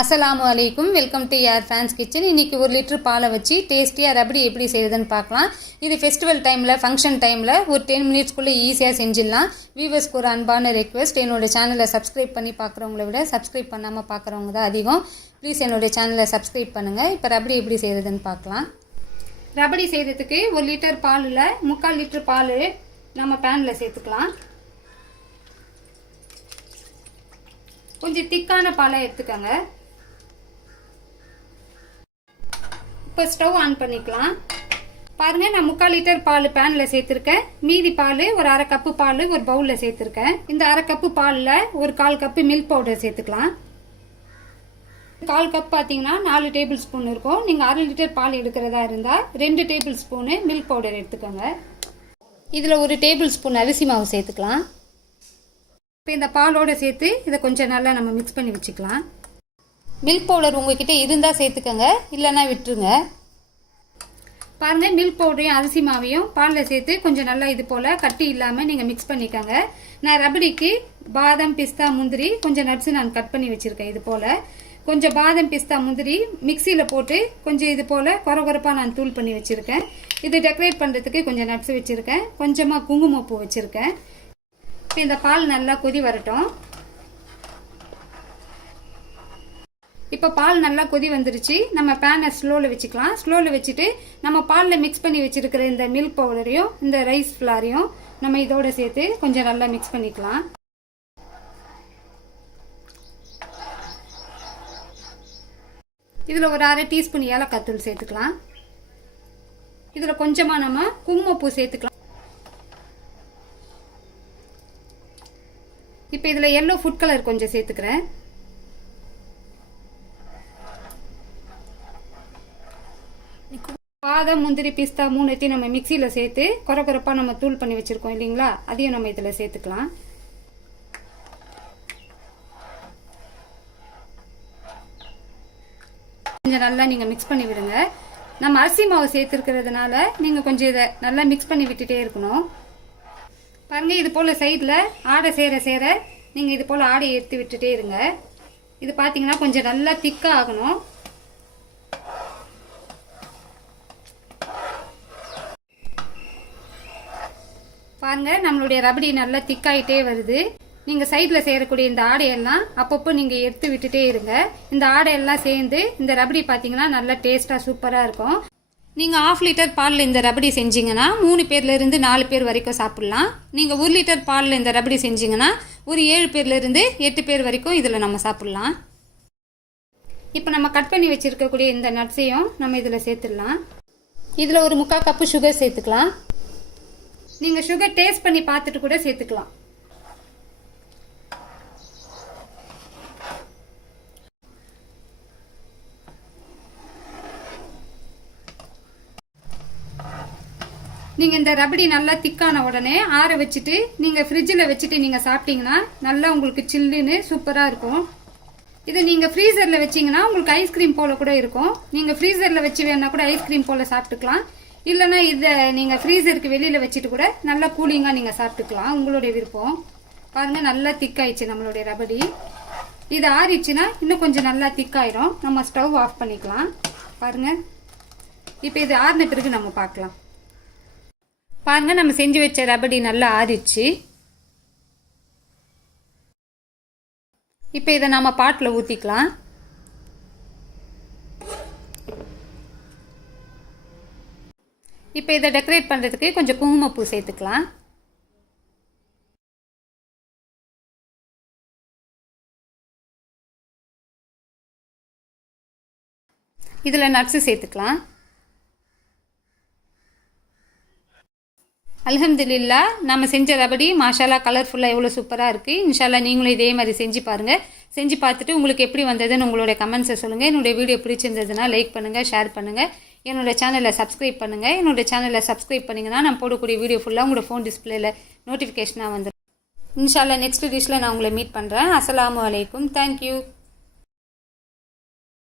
அஸ்லாம் அலைக்கும். Welcome to யார் ஃபேன்ஸ் கிச்சன். இன்றைக்கி ஒரு லிட்டர் பாலை வச்சு டேஸ்டியாக ரபடி எப்படி செய்யுதுன்னு பார்க்கலாம். இது ஃபெஸ்டிவல் டைமில் ஃபங்க்ஷன் டைமில் ஒரு டென் மினிட்ஸ்க்குள்ளே ஈஸியாக செஞ்சிடலாம். வியூவர்ஸ்க்கு ஒரு அன்பான ரெக்வெஸ்ட் என்னோட சேனலை சப்ஸ்கிரைப் பண்ணி பார்க்குறவங்கள விட சப்ஸ்கிரைப் பண்ணாமல் பார்க்குறவங்க தான் அதிகம். ப்ளீஸ் என்னுடைய சேனலை சப்ஸ்கிரைப் பண்ணுங்கள் இப்போ ரபடி எப்படி செய்கிறதுன்னு பார்க்கலாம். ரபடி செய்கிறதுக்கு ஒரு லிட்டர் பாலில் முக்கால் லிட்டர் பால் நம்ம பேனில் சேர்த்துக்கலாம். கொஞ்சம் திக்கான பாலை எடுத்துக்கோங்க. இப்போ ஸ்டவ் ஆன் பண்ணிக்கலாம். பாருங்க நான் முக்கால் லிட்டர் பால் பேனில் சேர்த்துருக்கேன். மீதி பால் ஒரு அரை கப்பு பால் ஒரு பவுலில் சேர்த்துருக்கேன். இந்த அரை கப்பு பாலில் ஒரு கால் கப்பு மில்க் பவுடர் சேர்த்துக்கலாம். கால் கப் பார்த்தீங்கன்னா நாலு டேபிள் ஸ்பூன் இருக்கும். நீங்கள் அரை லிட்டர் பால் எடுக்கிறதா இருந்தால் ரெண்டு டேபிள் ஸ்பூனு மில்க் பவுடர் எடுத்துக்கோங்க. இதில் ஒரு டேபிள் ஸ்பூன் அரிசி மாவு சேர்த்துக்கலாம். இப்போ இந்த பாலோட சேர்த்து இதை கொஞ்சம் நல்லா நம்ம மிக்ஸ் பண்ணி வச்சுக்கலாம். மில்க் பவுடர் உங்ககிட்ட இருந்தால் சேர்த்துக்கோங்க இல்லைன்னா விட்டுருங்க. பாருங்கள் மில்க் பவுடரையும் அரிசி மாவையும் பாலில் சேர்த்து கொஞ்சம் நல்லா இது போல் கட்டி இல்லாமல் நீங்கள் மிக்ஸ் பண்ணிக்கோங்க. நான் ரபடிக்கு பாதாம் பிஸ்தா முந்திரி கொஞ்சம் நட்ஸு நான் கட் பண்ணி வச்சுருக்கேன் இது போல். கொஞ்சம் பாதாம் பிஸ்தா முந்திரி மிக்சியில் போட்டு கொஞ்சம் இது போல் குறை குறைப்பாக நான் தூள் பண்ணி வச்சுருக்கேன். இது டெக்கரேட் பண்ணுறதுக்கு கொஞ்சம் நட்ஸு வச்சுருக்கேன். கொஞ்சமாக குங்குமப்பூ வச்சுருக்கேன். இப்போ இந்த பால் நல்லா கொதி வரட்டும். இப்போ பால் நல்லா கொதி வந்துருச்சு. நம்ம பேனை ஸ்லோவில் வச்சுக்கலாம். ஸ்லோவில் வச்சுட்டு நம்ம பாலில் மிக்ஸ் பண்ணி வச்சிருக்கிற இந்த மில்க் பவுடரையும் இந்த ரைஸ் ஃப்ளாரையும் நம்ம இதோட சேர்த்து கொஞ்சம் நல்லா மிக்ஸ் பண்ணிக்கலாம். இதில் ஒரு அரை டீஸ்பூன் ஏலக்காய் தூள் சேர்த்துக்கலாம். இதில் கொஞ்சமாக நம்ம குங்குமப்பூ சேர்த்துக்கலாம். இப்போ இதில் எல்லோ ஃபுட் கலர் கொஞ்சம் சேர்த்துக்கிறேன். பாதாம் முந்திரி பிஸ்தா மூணுத்தையும் நம்ம மிக்சியில் சேர்த்து குறை குறைப்பாக நம்ம தூள் பண்ணி வச்சுருக்கோம் இல்லைங்களா? அதையும் நம்ம இதில் சேர்த்துக்கலாம். கொஞ்சம் நல்லா நீங்கள் மிக்ஸ் பண்ணி விடுங்க. நம்ம அரிசி மாவு சேர்த்துருக்கிறதுனால நீங்கள் கொஞ்சம் இதை நல்லா மிக்ஸ் பண்ணி விட்டுட்டே இருக்கணும். பாருங்கள் இது போல் சைடில் ஆடை சேர சேர நீங்கள் இது போல் ஆடையை எடுத்து விட்டுட்டே இருங்க. இது பார்த்தீங்கன்னா கொஞ்சம் நல்லா திக்காக ஆகணும். பாருங்க நம்மளுடைய ரபடி நல்லா திக்காயிட்டே வருது. நீங்கள் சைடில் சேரக்கூடிய இந்த ஆடையெல்லாம் அப்பப்போ நீங்கள் எடுத்து விட்டுட்டே இருங்க. இந்த ஆடையெல்லாம் சேர்ந்து இந்த ரபடி பார்த்தீங்கன்னா நல்லா டேஸ்ட்டாக சூப்பராக இருக்கும். நீங்கள் ஆஃப் லிட்டர் பாலில் இந்த ரபடி செஞ்சீங்கன்னா மூணு பேர்லேருந்து நாலு பேர் வரைக்கும் சாப்பிட்லாம். நீங்கள் ஒரு லிட்டர் பாலில் இந்த ரபடி செஞ்சீங்கன்னா ஒரு ஏழு பேர்லேருந்து எட்டு பேர் வரைக்கும் இதில் நம்ம சாப்பிட்லாம். இப்போ நம்ம கட் பண்ணி வச்சுருக்கக்கூடிய இந்த நட்ஸையும் நம்ம இதில் சேர்த்துடலாம். இதில் ஒரு முக்கால் கப்பு சுகர் சேர்த்துக்கலாம். நீங்கள் சுகர் டேஸ்ட் பண்ணி பார்த்துட்டு கூட சேர்த்துக்கலாம். நீங்கள் இந்த ரபடி நல்லா திக்கான உடனே ஆற வச்சுட்டு நீங்கள் ஃப்ரிட்ஜில் வச்சுட்டு நீங்கள் சாப்பிட்டீங்கன்னா நல்லா உங்களுக்கு சில்லுன்னு சூப்பராக இருக்கும். இதை நீங்கள் ஃப்ரீசரில் வச்சிங்கன்னா உங்களுக்கு ஐஸ்கிரீம் போல் கூட இருக்கும். நீங்கள் ஃப்ரீசரில் வச்சு வேணா கூட ஐஸ்கிரீம் போல் சாப்பிட்டுக்கலாம். இல்லைன்னா இதை நீங்கள் ஃப்ரீசருக்கு வெளியில் வச்சுட்டு கூட நல்லா கூலிங்காக நீங்கள் சாப்பிட்டுக்கலாம். உங்களுடைய விருப்பம். பாருங்கள் நல்லா திக்காயிடுச்சு நம்மளுடைய ரபடி. இது ஆறிச்சுன்னா இன்னும் கொஞ்சம் நல்லா திக்காயிரும் நம்ம ஸ்டவ் ஆஃப் பண்ணிக்கலாம். பாருங்கள் இப்போ இது ஆறின பிறகு நம்ம பார்க்கலாம். பாருங்கள் நம்ம செஞ்சு வச்ச ரபடி நல்லா ஆறிச்சு இப்போ இதை நம்ம பாட்டில் ஊற்றிக்கலாம் இப்போ இதை டெக்கரேட் பண்ணுறதுக்கு கொஞ்சம் குங்குமப்பூ சேர்த்துக்கலாம். இதில் நட்ஸு சேர்த்துக்கலாம். அலமதுல்லா நம்ம செஞ்ச ரபடி மாஷாலா கலர்ஃபுல்லாக எவ்வளோ சூப்பராக இருக்குது இன்ஷால்லா நீங்களும் இதே மாதிரி செஞ்சு பாருங்கள் செஞ்சு பார்த்துட்டு உங்களுக்கு எப்படி வந்ததுன்னு உங்களுடைய கமெண்ட்ஸை சொல்லுங்கள் என்னுடைய வீடியோ பிடிச்சிருந்ததுன்னா லைக் பண்ணுங்கள் ஷேர் பண்ணுங்கள் என்னோடய சேனலை சப்ஸ்கிரைப் பண்ணுங்கள் என்னோட சேனலை சப்ஸ்கிரைப் பண்ணிங்கன்னா நான் போடக்கூடிய வீடியோ ஃபுல்லாக உங்களோட ஃபோன் டிஸ்பிளேயில் நோட்டிஃபிகேஷனாக வந்துடும் இன்ஷால்லா நெக்ஸ்ட் டிஷ்ஷில் நான் உங்களை மீட் பண்ணுறேன் அஸ்லாம் வலைக்கும் தேங்க்யூ